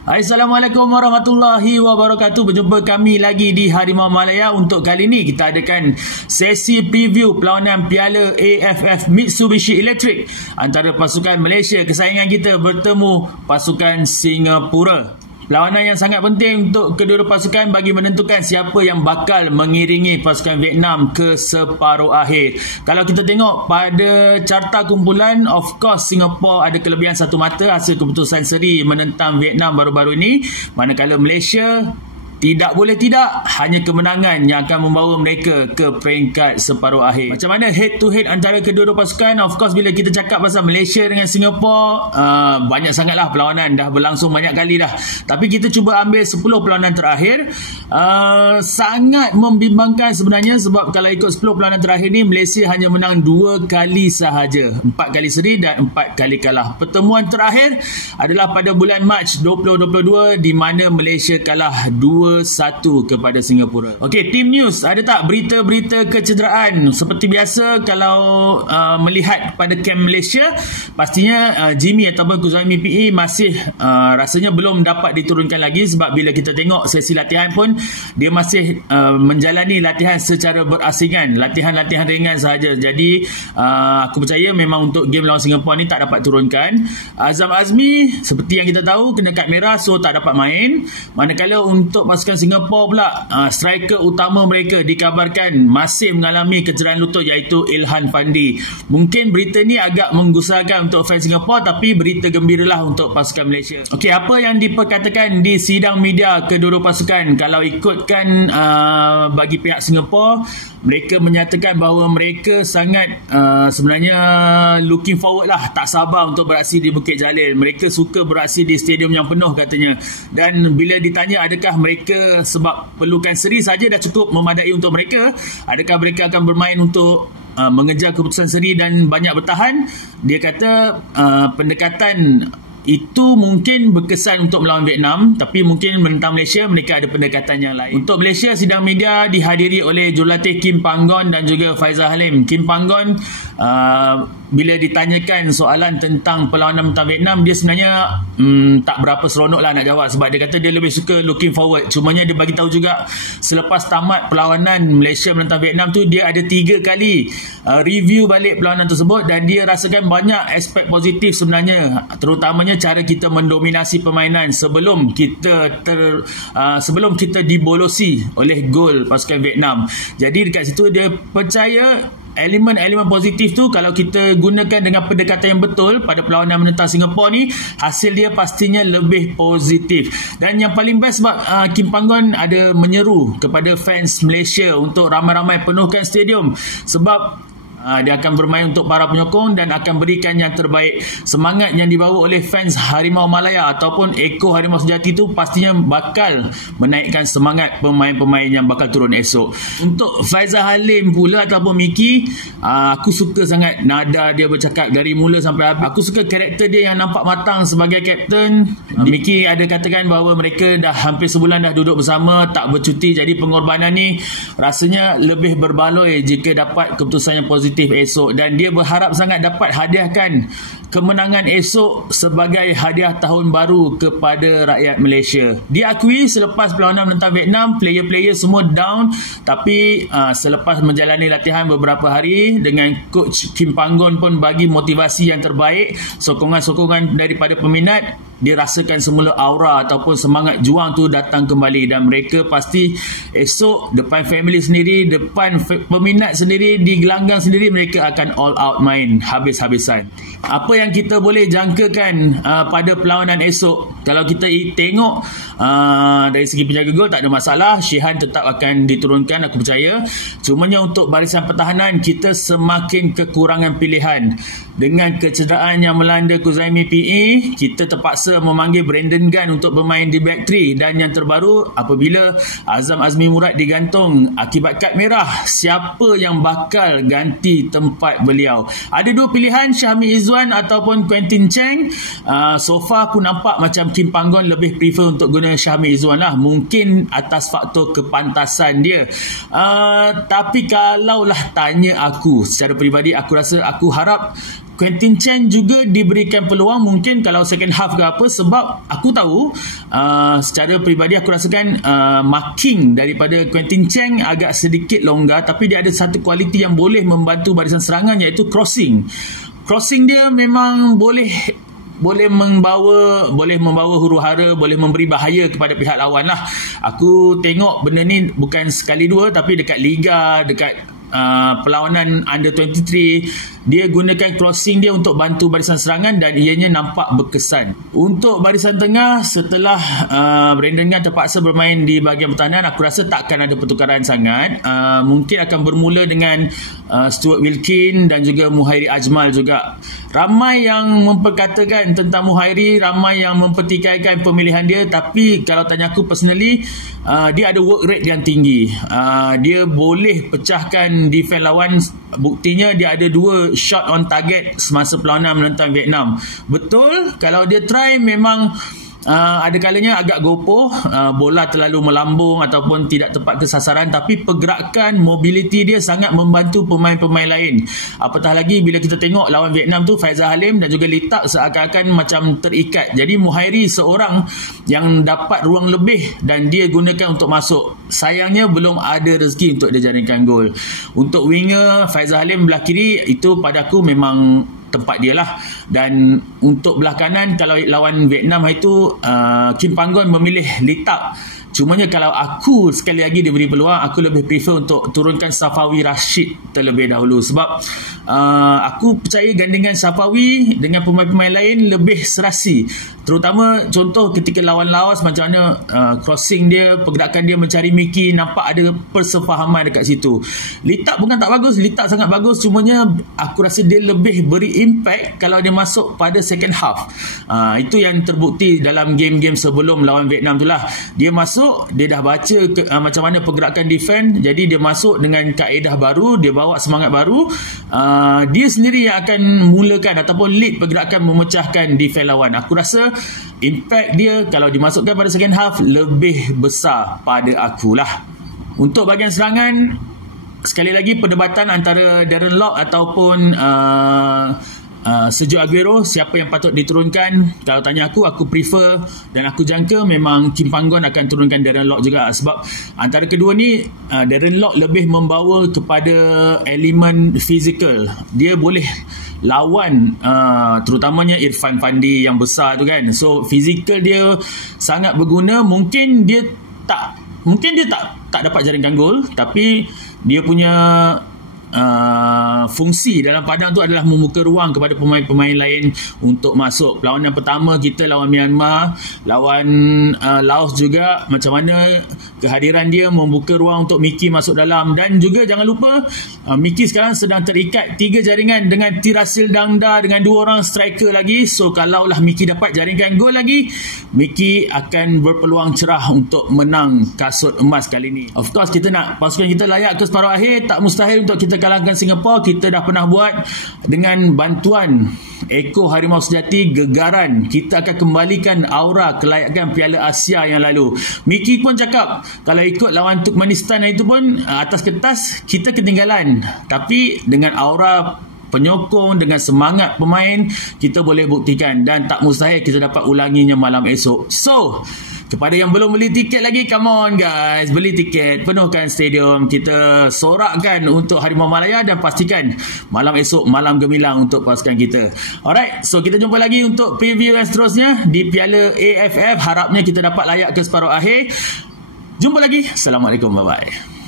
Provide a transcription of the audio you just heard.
Assalamualaikum warahmatullahi wabarakatuh. Berjumpa kami lagi di Harimau Malaya. Untuk kali ini kita adakan sesi preview perlawanan Piala AFF Mitsubishi Electric antara pasukan Malaysia kesayangan kita bertemu pasukan Singapura. Perlawanan yang sangat penting untuk kedua-dua pasukan bagi menentukan siapa yang bakal mengiringi pasukan Vietnam ke separuh akhir. Kalau kita tengok pada carta kumpulan, of course Singapura ada kelebihan satu mata hasil keputusan seri menentang Vietnam baru-baru ini. Manakala Malaysia tidak boleh tidak, hanya kemenangan yang akan membawa mereka ke peringkat separuh akhir. Macam mana head to head antara kedua-dua pasukan? Of course bila kita cakap pasal Malaysia dengan Singapura, banyak sangatlah perlawanan, dah berlangsung banyak kali dah. Tapi kita cuba ambil 10 perlawanan terakhir. Sangat membimbangkan sebenarnya, sebab kalau ikut 10 perlawanan terakhir ni, Malaysia hanya menang 2 kali sahaja. 4 kali seri dan 4 kali kalah. Pertemuan terakhir adalah pada bulan Mac 2022 di mana Malaysia kalah 2-1 kepada Singapura. Okey, team news, ada tak berita-berita kecederaan? Seperti biasa, kalau melihat pada camp Malaysia, pastinya Jimmy ataupun Kuzaimi PE masih rasanya belum dapat diturunkan lagi, sebab bila kita tengok sesi latihan pun dia masih menjalani latihan secara berasingan, latihan-latihan ringan sahaja. Jadi aku percaya memang untuk game lawan Singapura ni tak dapat turunkan. Azam Azmi seperti yang kita tahu kena kad merah, so tak dapat main. Manakala untuk pasukan Singapura pula, striker utama mereka dikabarkan masih mengalami kecederaan lutut, iaitu Ilhan Fandi. Mungkin berita ni agak menggusarkan untuk fans Singapura, tapi berita gembiralah untuk pasukan Malaysia. Okey, apa yang diperkatakan di sidang media kedua-dua pasukan? Kalau ikutkan bagi pihak Singapura, mereka menyatakan bahawa mereka sangat sebenarnya looking forward lah, tak sabar untuk beraksi di Bukit Jalil. Mereka suka beraksi di stadium yang penuh katanya. Dan bila ditanya adakah mereka sebab perlukan seri saja dah cukup memadai untuk mereka, adakah mereka akan bermain untuk mengejar keputusan seri dan banyak bertahan, dia kata pendekatan itu mungkin berkesan untuk melawan Vietnam, tapi mungkin menentang Malaysia mereka ada pendekatan yang lain. Untuk Malaysia, sidang media dihadiri oleh jurulatih Kim Panggon dan juga Faizal Halim. Kim Panggon bila ditanyakan soalan tentang perlawanan menentang Vietnam, dia sebenarnya tak berapa seronok lah nak jawab, sebab dia kata dia lebih suka looking forward. Cumanya dia bagi tahu juga selepas tamat perlawanan Malaysia menentang Vietnam tu, dia ada 3 kali review balik perlawanan tersebut dan dia rasakan banyak aspek positif sebenarnya, terutamanya cara kita mendominasi permainan sebelum kita sebelum kita dibolosi oleh gol pasukan Vietnam. Jadi dekat situ dia percaya elemen-elemen positif tu kalau kita gunakan dengan pendekatan yang betul pada perlawanan menentang Singapura ni, hasil dia pastinya lebih positif. Dan yang paling best sebab Kim Panggon ada menyeru kepada fans Malaysia untuk ramai-ramai penuhkan stadium, sebab dia akan bermain untuk para penyokong dan akan berikan yang terbaik. Semangat yang dibawa oleh fans Harimau Malaya ataupun Eko Harimau Sejati tu pastinya bakal menaikkan semangat pemain-pemain yang bakal turun esok. Untuk Faizal Halim pula ataupun Miki, aku suka sangat nada dia bercakap dari mula sampai habis. Aku suka karakter dia yang nampak matang sebagai kapten. Miki ada katakan bahawa mereka dah hampir sebulan dah duduk bersama, tak bercuti, jadi pengorbanan ni rasanya lebih berbaloi jika dapat keputusan yang positif esok, dan dia berharap sangat dapat hadiahkan kemenangan esok sebagai hadiah tahun baru kepada rakyat Malaysia. Diakui selepas perlawanan menentang Vietnam, player-player semua down, tapi selepas menjalani latihan beberapa hari dengan coach Kim Panggon pun bagi motivasi yang terbaik, sokongan-sokongan daripada peminat, dia rasakan semula aura ataupun semangat juang tu datang kembali, dan mereka pasti esok depan family sendiri, depan peminat sendiri, di gelanggang sendiri, mereka akan all out main habis-habisan. Apa yang kita boleh jangkakan pada perlawanan esok? Kalau kita tengok dari segi penjaga gol tak ada masalah, Shihan tetap akan diturunkan, aku percaya. Cumanya untuk barisan pertahanan kita semakin kekurangan pilihan. Dengan kecederaan yang melanda Kuzaimi PE, kita terpaksa memanggil Brandon Gunn untuk bermain di back 3, dan yang terbaru apabila Azam Azmi Murad digantung akibat kad merah, siapa yang bakal ganti tempat beliau? Ada 2 pilihan, Syahmi Izzuan ataupun Quentin Cheng. So far aku nampak macam Kim Panggon lebih prefer untuk guna Syahmi Izzuan lah, mungkin atas faktor kepantasan dia. Tapi kalaulah tanya aku secara peribadi, aku rasa aku harap Quentin Cheng juga diberikan peluang mungkin kalau second half ke apa, sebab aku tahu secara peribadi aku rasakan marking daripada Quentin Cheng agak sedikit longgar, tapi dia ada satu kualiti yang boleh membantu barisan serangan, iaitu crossing dia memang boleh membawa huru-hara, boleh memberi bahaya kepada pihak lawan lah. Aku tengok benda ni bukan sekali dua, tapi dekat Liga, dekat perlawanan under 23, dia gunakan crossing dia untuk bantu barisan serangan dan ianya nampak berkesan. Untuk barisan tengah, setelah Brandon Gunn terpaksa bermain di bahagian pertahanan, aku rasa takkan ada pertukaran sangat. Mungkin akan bermula dengan Stuart Wilkin dan juga Muhairi Ajmal juga. Ramai yang memperkatakan tentang Muhairi, ramai yang mempertikaikan pemilihan dia, tapi kalau tanya aku personally, dia ada work rate yang tinggi. Dia boleh pecahkan defense lawan. Buktinya dia ada 2 shot on target semasa perlawanan menentang Vietnam. Betul, kalau dia try memang ada kalanya agak gopoh, bola terlalu melambung ataupun tidak tepat ke sasaran, tapi pergerakan, mobility dia sangat membantu pemain-pemain lain. Apatah lagi bila kita tengok lawan Vietnam tu, Faizal Halim dan juga Lee Tak seakan-akan macam terikat. Jadi Muhairi seorang yang dapat ruang lebih dan dia gunakan untuk masuk. Sayangnya belum ada rezeki untuk dia jaringkan gol. Untuk winger Faizal Halim belah kiri, itu pada aku memang tempat dia lah. Dan untuk belah kanan, kalau lawan Vietnam itu Kim Panggon memilih Lee Tak. Cumanya kalau aku sekali lagi diberi peluang, aku lebih prefer untuk turunkan Safawi Rashid terlebih dahulu, sebab aku percaya gandingan Safawi dengan pemain-pemain lain lebih serasi. Terutama contoh ketika lawan Laos, macam mana crossing dia, pergerakan dia mencari Mickey, nampak ada persefahaman dekat situ. Lee Tak bukan tak bagus, Lee Tak sangat bagus, cumanya aku rasa dia lebih beri impact kalau dia masuk pada second half. Itu yang terbukti dalam game-game sebelum lawan Vietnam tu lah. Dia masuk, dia dah baca macam mana pergerakan defense, jadi dia masuk dengan kaedah baru, dia bawa semangat baru. Dia sendiri yang akan mulakan ataupun lead pergerakan memecahkan defense lawan. Aku rasa impact dia kalau dimasukkan pada second half lebih besar pada akulah. Untuk bahagian serangan, sekali lagi perdebatan antara Darren Lock ataupun Sergio Aguero, siapa yang patut diturunkan. Kalau tanya aku prefer dan aku jangka memang Kim Panggon akan turunkan Darren Lock juga, sebab antara kedua ni Darren Lock lebih membawa kepada elemen fizikal. Dia boleh lawan terutamanya Irfan Fandi yang besar tu kan. So fizikal dia sangat berguna. Mungkin dia tak dapat jaringkan gol, tapi dia punya fungsi dalam padang tu adalah membuka ruang kepada pemain-pemain lain untuk masuk. Perlawanan pertama kita lawan Myanmar, lawan Laos juga, macam mana kehadiran dia membuka ruang untuk Mickey masuk dalam. Dan juga jangan lupa Mickey sekarang sedang terikat 3 jaringan dengan Tirasil Dangda dengan 2 orang striker lagi. So kalaulah Mickey dapat jaringkan gol lagi, Mickey akan berpeluang cerah untuk menang kasut emas kali ni. Of course kita nak pasukan kita layak ke separuh akhir. Tak mustahil untuk kita kalahkan Singapura. Kita dah pernah buat dengan bantuan Eko Harimau Sejati Gegaran. Kita akan kembalikan aura kelayakan Piala Asia yang lalu. Mickey pun cakap kalau ikut lawan Turkmenistan itu pun atas kertas kita ketinggalan, tapi dengan aura penyokong, dengan semangat pemain, kita boleh buktikan dan tak mustahil kita dapat ulanginya malam esok. So kepada yang belum beli tiket lagi, come on guys, beli tiket, penuhkan stadium, kita sorakkan untuk Harimau Malaya dan pastikan malam esok malam gemilang untuk pasukan kita. Alright, so kita jumpa lagi untuk preview yang seterusnya di Piala AFF. Harapnya kita dapat layak ke separuh akhir. Jumpa lagi. Assalamualaikum, bye bye.